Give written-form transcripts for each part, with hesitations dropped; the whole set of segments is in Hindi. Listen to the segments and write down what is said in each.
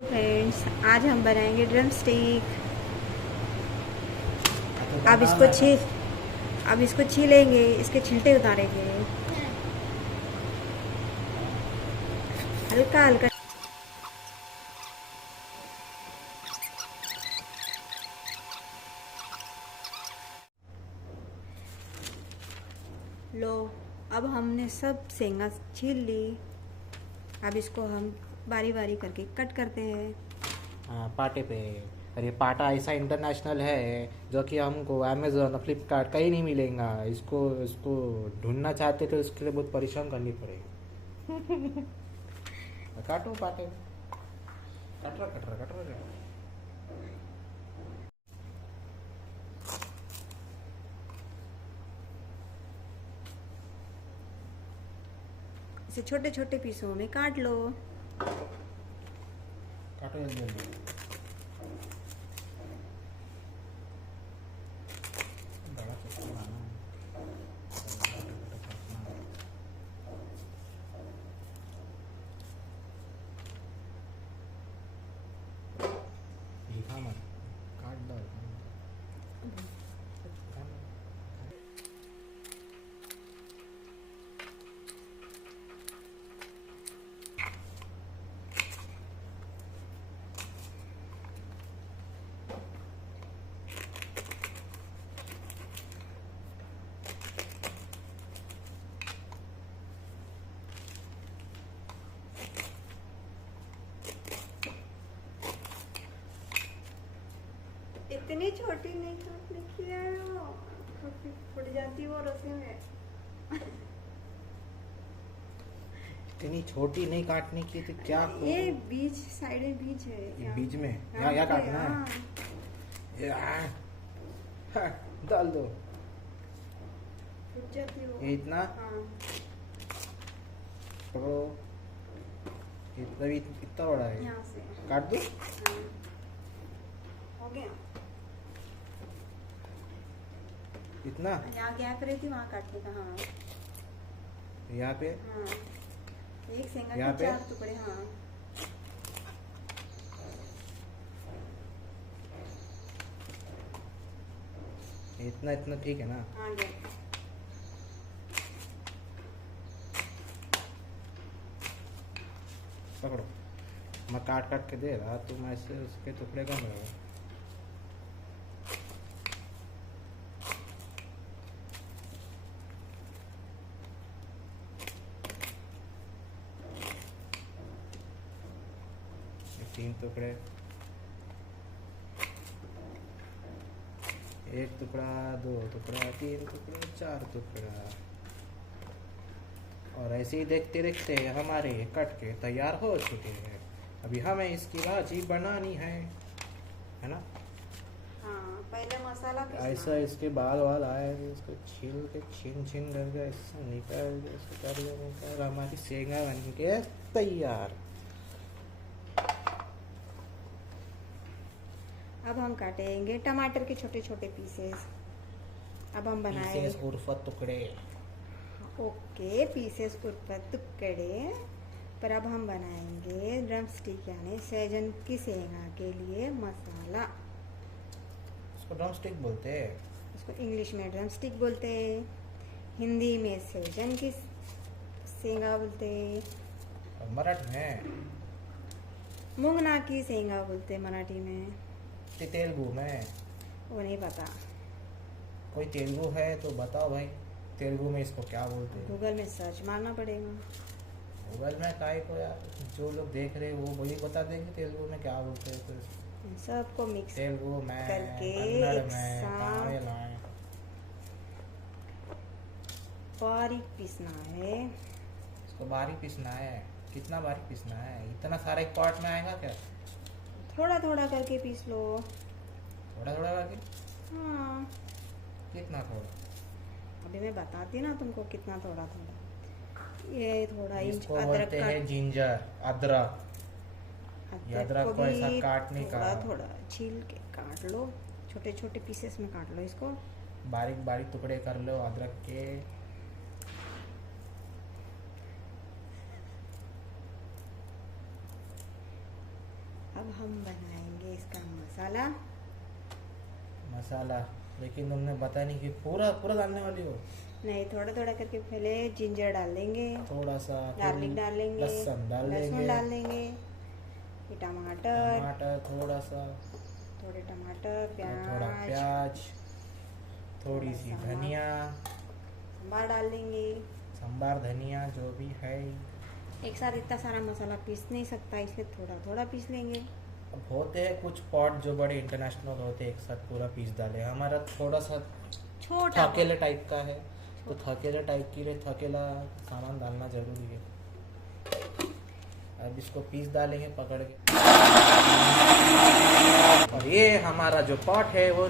फ्रेंड्स, आज हम बनाएंगे ड्रम स्टिक। अब इसको छीलेंगे, इसके छिलटे उतारेंगे हल्का हल्का। लो, अब हमने सब शेंगा छील ली। अब इसको हम बारी बारी करके कट करते हैं। हाँ, पाटे पे। और ये पाटा ऐसा इंटरनेशनल है जो कि हमको अमेजोन और फ्लिपकार्ट कहीं नहीं मिलेगा। इसको इसको ढूंढना चाहते तो इसके लिए बहुत परिश्रम करनी पड़ेगी। काटो पाटे, कट रहा कट रहा कट रहा। इसे छोटे छोटे पीसों में काट लो। काटो जल्दी जल्दी। बड़ा चक्कू लाना है। लिखा मत, काट दो। इतनी छोटी नहीं काटने की है, वो फट जाती वो रस्सी में। इतनी छोटी नहीं काटने की तो क्या ये बीच साइड में बीच है, ये बीच में यहाँ यहाँ पे, काटना है। हाँ। हाँ, डाल दो। फट जाती वो। ये इतना हाँ। पकड़ो। इतना भी इतना बड़ा है, यहाँ से काट दो। हाँ। हो गया। इतना यहाँ गैप रही थी, वहाँ काटने का। हाँ यहाँ पे हाँ, एक शेंगा यहाँ के पे? 4 टुकड़े। हाँ, इतना इतना ठीक है ना। हाँ गया। पकड़ो, मैं काट काट के दे रहा, तुम ऐसे उसके टुकड़े कम रहो। ये 3 टुकड़े, एक टुकड़ा, 2 टुकड़ा, 3 टुकड़े, 4 टुकड़ा। और ऐसे ही देखते देखते हमारे कट के तैयार हो चुके हैं। अभी हमें इसकी भाजी बनानी है ना। हाँ, पहले मसाला पीसना ऐसा है। इसके बाल वाल आए, इसको छील के छिन छिन करके ऐसा निकाल के इसको कर निकाल, हमारी शेंगा बन के तैयार। अब हम काटेंगे टमाटर के छोटे छोटे पीसेस। अब हम बनाएंगे पीसेस उर्फ टुकड़े। ओके, पीसेस उर्फ टुकड़े। पर अब हम बनाएंगे ड्रम स्टिक यानी सहजन की शेंगा के लिए मसाला। उसको ड्रम स्टिक बोलते हैं। उसको इंग्लिश में ड्रम स्टिक बोलते हैं, हिंदी में सहजन की शेंगा बोलते हैं, और मराठी में मुंगना की शेंगा बोलते हैं मराठी में। तेलुगु में। वो नहीं पता, कोई तेलुगु है तो बताओ भाई, तेलुगु में इसको क्या बोलते हैं। गूगल में सर्च मारना पड़ेगा। गूगल में काय को यार, जो लोग देख रहे हैं वो वही बता देंगे तेलुगु में क्या बोलते हैं। तो सबको मिक्स तेलुगु में, करके कन्नड़ एक में, साथ तमिल में। बारीक पीसना है। इसको बारीक पीसना है। कितना बारीक पीसना है? इतना सारा एक पॉट में आएगा क्या? थोड़ा थोड़ा करके पीस लो। थोड़ा थोड़ा करके? हाँ, कितना थोड़ा? अभी मैं बताती ना तुमको कितना थोड़ा थोड़ा। ये थोड़ा इंच इसको अदरक बोलते का, हैं जिंजर, अदरक। ये अदरक को ऐसा भी काटने का। थोड़ा थोड़ा छील के काट लो, छोटे छोटे पीसेस में काट लो इसको। बारीक बारीक टुकड़े कर लो अदरक के। अब हम बनाएंगे इसका मसाला। मसाला, लेकिन तुमने बता नहीं कि पूरा पूरा डालने वाली हो। नहीं, थोड़ा थोड़ा करके पहले जिंजर डाल देंगे, थोड़ा सा गार्लिक डाल लेंगे, लहसुन डाल लहसुन देंगे, डाल देंगे, ये टमाटर, टमाटर थोड़ा सा, थोड़े टमाटर, थोड़ा प्याज, प्याज, थोड़ी सी थोड़ा सा धनिया, सांभर डाल देंगे। सांभर धनिया जो भी है। एक साथ इतना सारा मसाला पीस नहीं सकता, इसलिए थोड़ा थोड़ा पीस लेंगे। अब होते हैं कुछ पॉट जो बड़े इंटरनेशनल होते हैं, एक साथ पूरा पीस डाले। हमारा थोड़ा सा छोटा थकेले टाइप का है, तो थकेला टाइप के लिए थकेला सामान डालना जरूरी है। अब इसको पीस डालेंगे पकड़ के। और ये हमारा जो पॉट है वो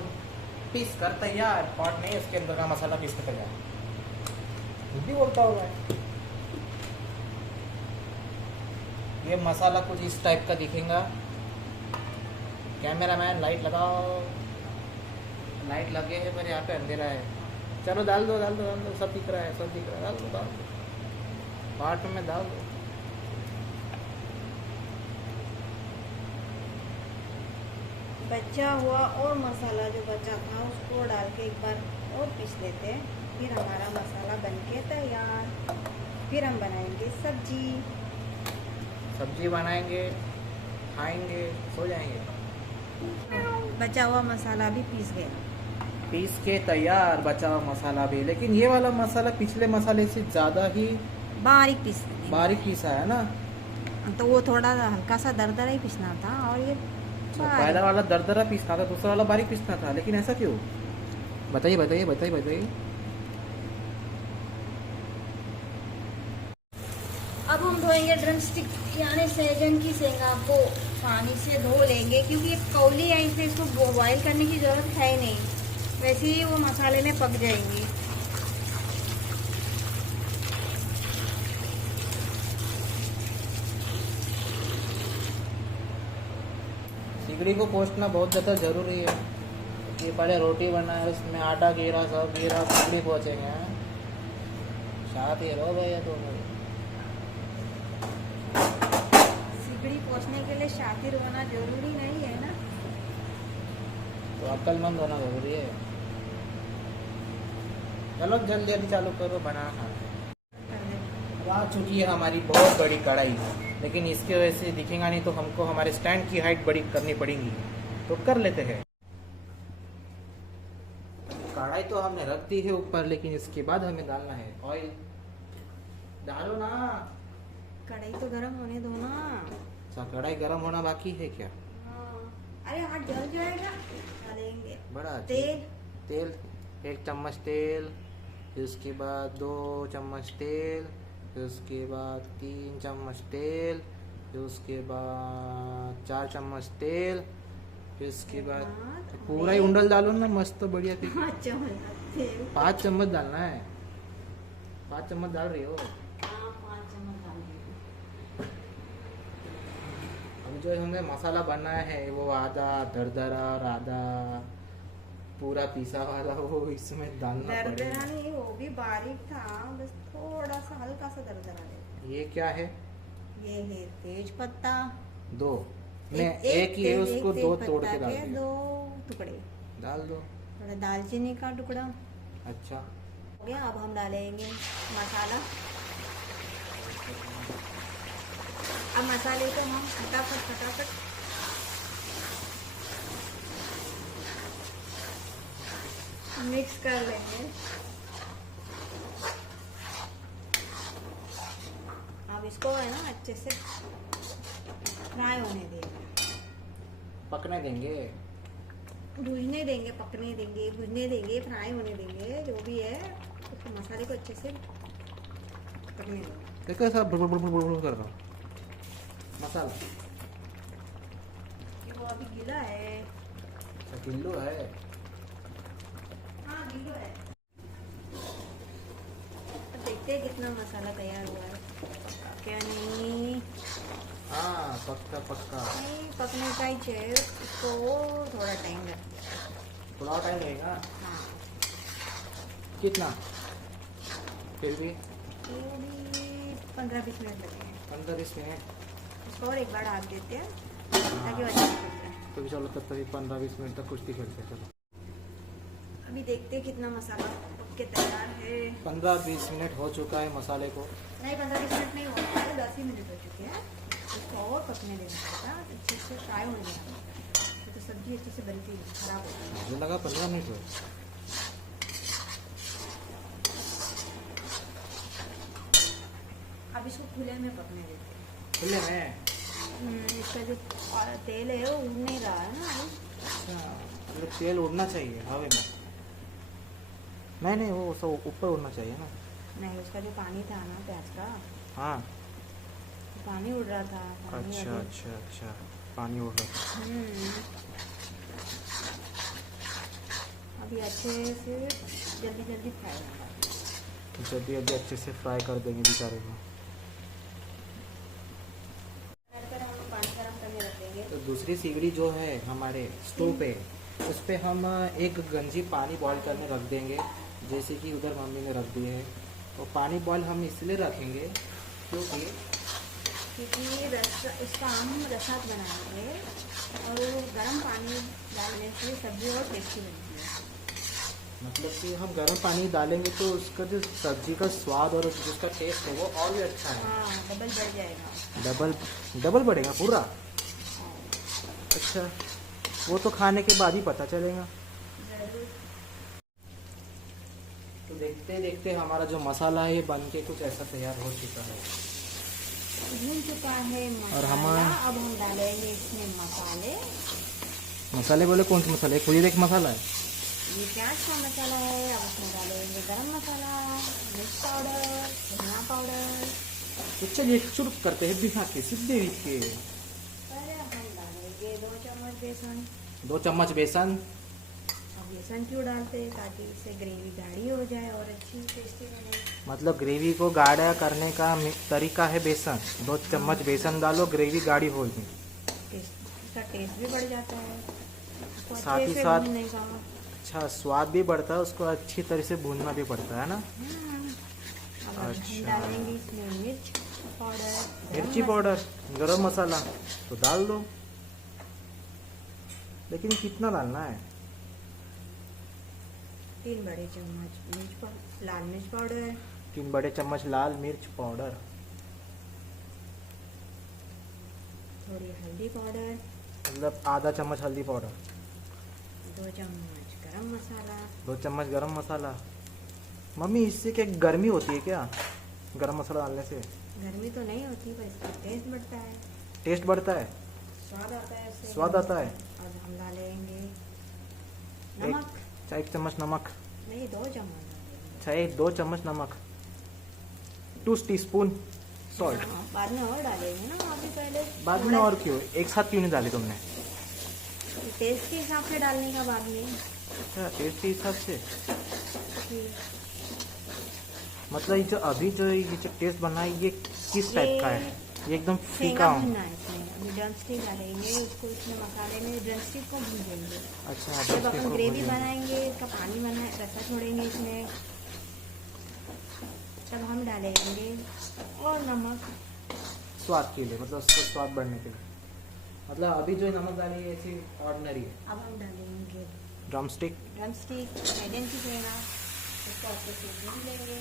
पीस कर तैयार। पॉट नहीं, उसके अंदर का मसाला पीस कर तैयार। हिंदी बोलता होगा। ये मसाला कुछ इस टाइप का दिखेगा। कैमरामैन लाइट लगाओ। लाइट लगे है पर यहाँ पे अंधेरा है। चलो डाल दो डाल दो डाल दो, सब दिख रहा है, सब दिख रहा है। डाल दो डाल दो, पार्ट में डाल दो। बचा हुआ और मसाला जो बचा था उसको डाल के एक बार और पीस लेते हैं। फिर हमारा मसाला बनके तैयार। फिर हम बनाएंगे सब्जी। सब्जी बनाएंगे, खाएंगे, सो जाएंगे। बचा हुआ मसाला भी पीस गया। पीस के तैयार बचा हुआ मसाला भी। लेकिन ये वाला मसाला पिछले मसाले से ज़्यादा ही बारीक पीस देंगे। बारीक पीसा है ना। तो वो थोड़ा हल्का सा दरदरा ही पीसना था और ये पहला वाला दरदरा पीसना था, दूसरा वाला बारीक पीसना था। लेकिन ऐसा क्यों? बताइए बताइए बताइए बताइए। अब हम धोएंगे ड्रम स्टिक यानी सहजन की शेंगा को पानी से धो लेंगे, क्योंकि ये कौली है इसलिए इसको बॉईल करने की जरूरत है ही नहीं, वैसे ही वो मसाले में पक जाएंगी। सिगड़ी को पोंछना बहुत ज़्यादा ज़रूरी है। ये पहले रोटी बनाए, उसमें आटा गिरा, सब गिरा, सिगड़ी पोंछेंगे। साथ ही रहो भैया तो। सिगड़ी पोंछने के लिए शातिर होना जरूरी नहीं है ना। तो अक्लमंद होना जरूरी है। चलो जल्दी जल्दी चालू करो बनाना। आ चुकी है हमारी बहुत बड़ी कढ़ाई, लेकिन इसकी वजह से दिखेगा नहीं, तो हमको हमारे स्टैंड की हाइट बड़ी करनी पड़ेगी। तो कर लेते हैं। कढ़ाई तो हमने रख दी है ऊपर, लेकिन इसके बाद हमें डालना है ऑयल। डालो ना। कढ़ाई तो गरम होने दो ना। अच्छा, कढ़ाई गरम होना बाकी है क्या? अरे हाथ जल जाएगा। डालेंगे बड़ा तेल। तेल 1 चम्मच तेल, फिर उसके बाद 2 चम्मच तेल, फिर उसके बाद 3 चम्मच तेल, फिर उसके बाद 4 चम्मच तेल, फिर उसके बाद पूरा ही उंडल डालो ना, मस्त बढ़िया। 5 चम्मच तेल। 5 चम्मच डालना है। 5 चम्मच डाल रही हो? हाँ, 5 चम्मच डाल दिए। अब जो हमें मसाला बनाया है वो आधा दरदरा और आधा पूरा पिसा वाला, वो इसमें डालना दरदरा पड़ेगा। नहीं, वो भी बारीक था, बस थोड़ा सा हल्का सा दरदरा है। ये क्या है? ये है तेज पत्ता। 2 नहीं, एक ही है, उसको 2 तोड़ के डाल दिया। 2 टुकड़े डाल दो। थोड़ा दालचीनी का टुकड़ा अच्छा, हो गया। अब हम डालेंगे मसाला। अब मसाले को हम फटाफट फटाफट मिक्स कर लेंगे। अब इसको है ना अच्छे से फ्राई होने देंगे। पकने देंगे। भूनने देंगे, पकने देंगे, भूनने देंगे, फ्राई होने देंगे, जो भी है उसको मसाले को अच्छे से पकने देंगे। देखो सब बुड़ बुड़ बुड़ बुड़ बुड़ कर रहा मसाला। वो अभी गीला है। अच्छा, किलो है। हाँ, गीला है। अब देखते हैं कितना मसाला तैयार हुआ है। क्या नहीं? हाँ, पक्का पक्का। नहीं, पकने का ही चाहिए इसको, थोड़ा टाइम लगता है। थोड़ा टाइम लगेगा। हाँ, कितना? फिर भी ये भी 15-20 मिनट लगेंगे। 15-20 मिनट। इसको और एक बार ढक देते हैं। ताकि वो अच्छे से पक जाए। तो भी चलो, तब तक 15-20 मिनट तक कुश्ती खेलते हैं। चलो अभी देखते हैं कितना मसाला पक के तैयार है। 15-20 मिनट हो चुका है मसाले को। नहीं, 15-20 मिनट नहीं हो रहा है, 10 ही मिनट हो चुके हैं। इसको और पकने देना पड़ता, अच्छे से फ्राई हो जाएगा तो सब्जी अच्छे से बनती है, खराब होती है। मुझे लगा 15 मिनट हुए। अब इसको खुले में पकने देते हैं। खुले में? इसका जो तेल है वो उड़ नहीं रहा है ना अभी। अच्छा, मतलब तेल उड़ना चाहिए हवे में? नहीं, वो सब ऊपर उड़ना चाहिए ना। नहीं, उसका जो पानी था ना प्याज का, हाँ, पानी उड़ रहा था। पानी अच्छा अभी- अच्छा अच्छा, पानी उड़ रहा था। अभी अच्छे से जल्दी जल्दी फ्राई होगा। जल्दी जल्दी अच्छे से फ्राई कर देंगे बेचारे को। पर हम पानी गरम करने रख देंगे। तो दूसरी सिगड़ी जो है हमारे स्टोव पे, उस पे हम एक गंजी पानी बॉईल करने रख देंगे, जैसे कि उधर मम्मी ने रख दी है। तो पानी बॉईल हम इसलिए रखेंगे क्योंकि इसका हम रसात बनाएंगे और गर्म पानी डालने से सब्जी और टेस्टी बनती है। मतलब कि हम गर्म पानी डालेंगे तो उसका जो सब्जी का स्वाद और जिसका टेस्ट है वो और भी अच्छा है। हाँ, डबल बढ़ जाएगा। डबल बढ़ेगा पूरा। अच्छा, वो तो खाने के बाद ही पता चलेगा। जरूर। तो देखते देखते हमारा जो मसाला है ये बन के कुछ ऐसा तैयार हो चुका है। भून चुका है मसाला। और अब हम डालेंगे इसमें मसाले। मसाले बोले कौन से मसाले? खुद एक मसाला है। ये प्याज का मसाला है। अब उसमें डालेंगे गरम मसाला, मिर्च पाउडर, धनिया पाउडर। तो चलिए शुरू करते हैं बिना किसी देरी के। पहले हम डालेंगे 2 चम्मच बेसन। 2 चम्मच बेसन। अब बेसन क्यों डालते हैं? ताकि इससे ग्रेवी गाढ़ी हो जाए और अच्छी टेस्टी बने। मतलब ग्रेवी को गाढ़ा करने का तरीका है बेसन। 2 चम्मच बेसन डालो, ग्रेवी गाढ़ी होगी। इसका टेस्ट भी बढ़ जाता है। उसको साथ ही अच्छे से साथ- भूनने का। अच्छा, स्वाद भी बढ़ता है, उसको अच्छी तरह से भूनना भी पड़ता है ना। अब हम अच्छा। डालेंगे इसमें मिर्च पाउडर, मिर्ची पाउडर, गरम मसाला तो डाल दो। लेकिन कितना डालना है? 3 बड़े चम्मच लाल मिर्च पाउडर, 3 बड़े चम्मच लाल मिर्च पाउडर, थोड़ी हल्दी पाउडर, मतलब आधा चम्मच हल्दी पाउडर, 2 चम्मच गरम मसाला। 2 चम्मच गरम मसाला। मम्मी, इससे क्या गर्मी होती है क्या गरम मसाला डालने से? गर्मी तो नहीं होती पर इसका टेस्ट बढ़ता है, टेस्ट बढ़ता है, स्वाद आता है इससे। स्वाद आता है। और हम डालेंगे एक नमक। 1 चम्मच नमक। नहीं, 2 चम्मच डालेंगे। अच्छा, 2 चम्मच नमक। 2 टीस्पून सॉल्ट। हाँ, बाद में और डालेंगे ना, अभी पहले बाद में और क्यों? एक साथ क्यों नहीं डाली तुमने? टेस्ट के हिसाब से डालने का बाद में। अच्छा, टेस्ट के हिसाब से। कि मतलब ये जो अभी जो टेस्ट बना है ये किस टाइप का है? ये एकदम फीका शेंगा हो। भुनना है इसमें। अभी ड्रमस्टिक डालेंगे, उसको इसमें मसाले में ड्रमस्टिक को भूनेंगे। अच्छा, जब drumstick अपन को ग्रेवी भूनेंगे। बनाएंगे, इसका पानी बना रसा छोड़ेंगे इसमें, तब हम डालेंगे और नमक स्वाद के लिए, मतलब उसका स्वाद बढ़ने के लिए। मतलब अभी जो नमक डाली है ऐसी ऑर्डिनरी है। अब हम डालेंगे ड्रमस्टिक। ड्रमस्टिक मैडन की शेंगा, इसको अच्छे से भून लेंगे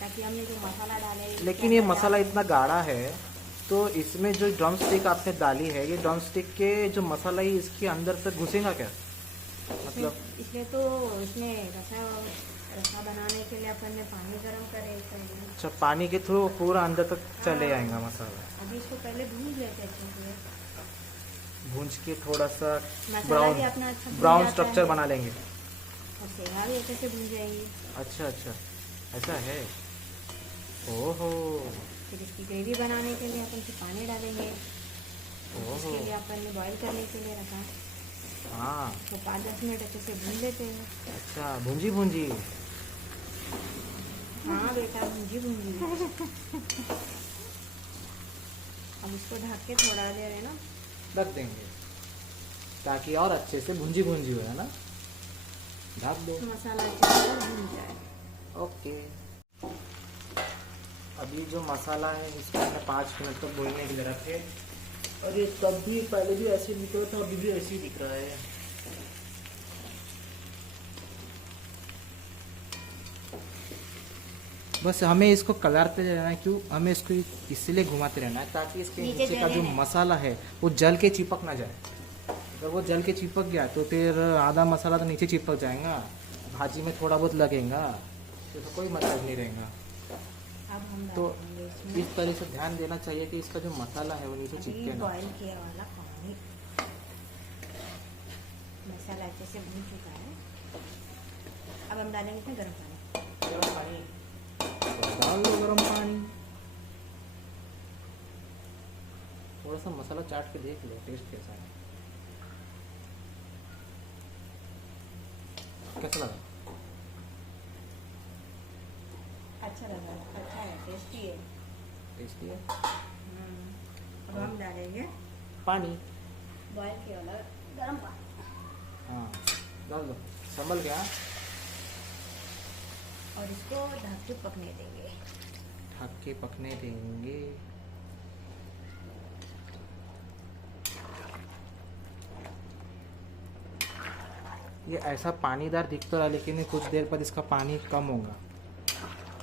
ताकि हमने जो मसाला डाले। लेकिन ये मसाला इतना गाढ़ा है तो इसमें जो ड्रमस्टिक आपने डाली है, ये ड्रमस्टिक के जो मसाला ही इसके अंदर से घुसेगा क्या? मतलब इसलिए तो इसमें रसा बनाने के लिए अपन ने पानी गर्म करे पहले। अच्छा, पानी के थ्रू पूरा अंदर तक चले जाएगा मसाला। अभी इसको पहले भून लेते हैं अच्छे से। भूंज के थोड़ा सा मसाला भी अपना अच्छा भून ब्राउन जाता स्ट्रक्चर है बना लेंगे। और शेंगा भी अच्छे से भून जाएंगी। अच्छा अच्छा, ऐसा है। ओहो, फिर इसकी ग्रेवी बनाने के लिए अपन फिर पानी डालेंगे। ओहो। इसके लिए अपन ने बॉईल करने के लिए रखा, हाँ, तो 5-10 मिनट अच्छे से भून लेते हैं। अच्छा, भूंजी भूंजी। हाँ बेटा, भूंजी भूंजी। अब इसको ढक के थोड़ा देर है ना रख देंगे ताकि और अच्छे से भुंजी भुंजी हो, है ना। ढक दो। मसाला अच्छे से भून जाए। ओके, अभी जो मसाला है इसको हमने 5 मिनट तक भूनने के लिए रखे। और ये तब भी पहले भी ऐसे निकला था, अभी भी ऐसे ही दिख रहा है। बस हमें इसको कलरते रहना है। क्यों? हमें इसको इसलिए घुमाते रहना है ताकि इसके नीचे नीचे का जो जले नहीं। मसाला है वो जल के चिपक ना जाए। अगर वो जल के चिपक गया तो फिर आधा मसाला तो नीचे चिपक जाएगा, भाजी में थोड़ा बहुत लगेगा, तो कोई मतलब नहीं रहेगा। अब हम तो डालेंगे इसमें इस तरह से ध्यान देना चाहिए कि इसका जो मसाला है वो नीचे चिपके ना। बॉईल किया वाला पानी। मसाला अच्छे से भून चुका है। अब हम डालेंगे इसमें गर्म पानी। गरम पानी डाल दो, गरम पानी। थोड़ा सा मसाला चाट के देख लो टेस्ट कैसा है, कैसा लगा? अच्छा लगा, अच्छा है, टेस्टी है। टेस्टी है। अब हम डालेंगे पानी। बॉईल किया वाला गर्म पानी हाँ डाल दो, संभल गया। और इसको ढक के पकने देंगे। ढक के पकने देंगे। ये ऐसा पानीदार दिख तो रहा, लेकिन कुछ देर बाद इसका पानी कम होगा,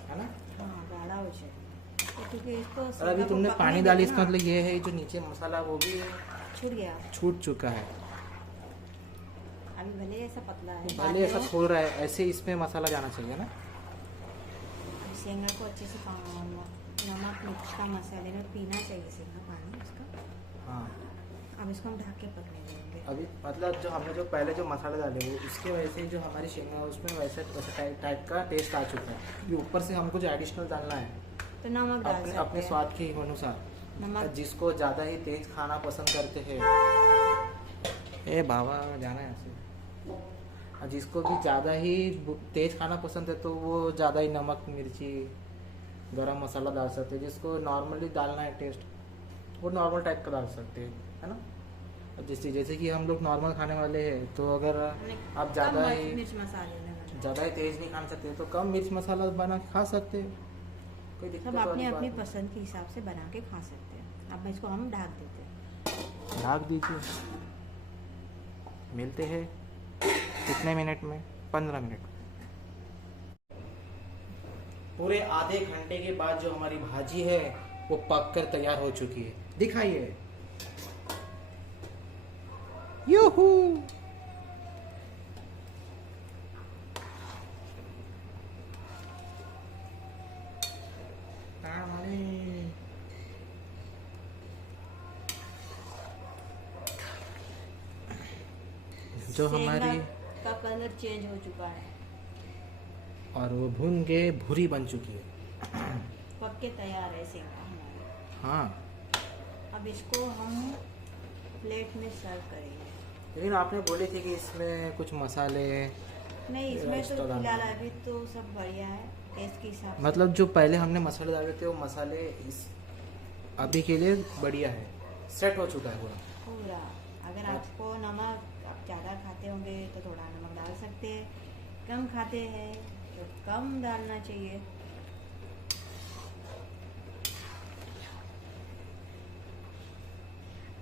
है ना? हाँ, गाढ़ा हो जाए तो क्योंकि इसको और अभी तुमने पानी डाली, इसका मतलब ये है जो नीचे मसाला वो भी छूट गया। छूट चुका है। अभी भले ऐसा पतला है, बाद भले में ऐसा खोल रहा है, ऐसे इसमें मसाला जाना चाहिए ना। अब शेंगा को अच्छे से नमक मिर्च का मसाले में पीना चाहिए शेंगा पानी उसका। हाँ अब इसको हम ढक के पकने देंगे। अभी मतलब जो हमने जो पहले जो मसाले डाले वो उसके वजह से जो हमारी शेंगा है उसमें वैसे टाइप का टेस्ट आ चुका है। ये ऊपर से हमको जो एडिशनल डालना है तो नमक डाल अपने सकते अपने हैं। स्वाद के अनुसार। नमक जिसको ज़्यादा ही तेज खाना पसंद करते हैं, ए बाबा जाना है ऐसे। और जिसको भी ज़्यादा ही तेज खाना पसंद है तो वो ज़्यादा ही नमक मिर्ची गरम मसाला डाल सकते हैं। जिसको नॉर्मली डालना है टेस्ट वो नॉर्मल टाइप का डाल सकते हैं, है ना। अब जैसे कि हम लोग नॉर्मल खाने वाले हैं तो अगर आप ज़्यादा ही मिर्च मसाले लगाना। ज़्यादा ही तेज नहीं खा सकते तो कम मिर्च मसाला बना के खा सकते हैं, कोई दिक्कत सब वाली अपनी बात अपनी नहीं। पसंद के हिसाब से बना के खा सकते हैं। अब इसको हम ढक देते हैं। ढक दीजिए। मिलते हैं कितने मिनट में? 15 मिनट। पूरे आधे घंटे के बाद जो हमारी भाजी है वो पककर तैयार हो चुकी है। दिखाइए। यूहू। जो हमारी शेंगा का कलर चेंज हो चुका है, और वो भून के भूरी बन चुकी है। पक के तैयार है शेंगा हमारी। हाँ अब इसको हम प्लेट में सर्व करेंगे। लेकिन आपने बोली थी कि इसमें कुछ मसाले नहीं, इसमें तो एक्स्ट्रा डालना फिलहाल है। अभी तो सब बढ़िया है टेस्ट के हिसाब से। मतलब जो पहले हमने मसाले डाले थे वो मसाले इस अभी के लिए बढ़िया है, सेट हो चुका है पूरा। पूरा। अगर आपको नमक आप ज़्यादा खाते होंगे तो थोड़ा नमक डाल सकते हैं, कम खाते हैं तो कम डालना चाहिए।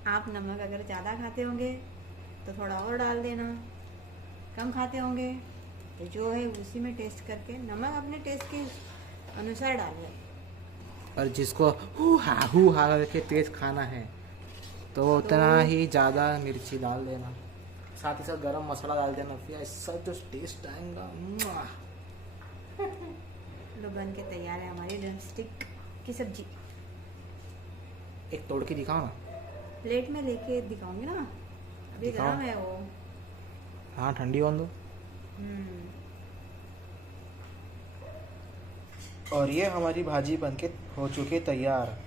आप नमक अगर ज़्यादा खाते होंगे तो थोड़ा और डाल देना, कम खाते होंगे तो जो है उसी में टेस्ट करके नमक अपने टेस्ट के अनुसार डालिए। और जिसको हू हा करके तेज खाना है तो उतना ही ज़्यादा मिर्ची डाल देना, साथ ही साथ गरम मसाला डाल देना, फिर ऐसा जो टेस्ट आएगा। लो बन के तैयार है हमारी ड्रम स्टिक की सब्जी। एक तोड़ के दिखाओ ना। प्लेट में लेके दिखाऊंगी ना, अभी दिखाओ। गरम है वो। हाँ ठंडी होने दो। और ये हमारी भाजी बनके हो चुकी तैयार।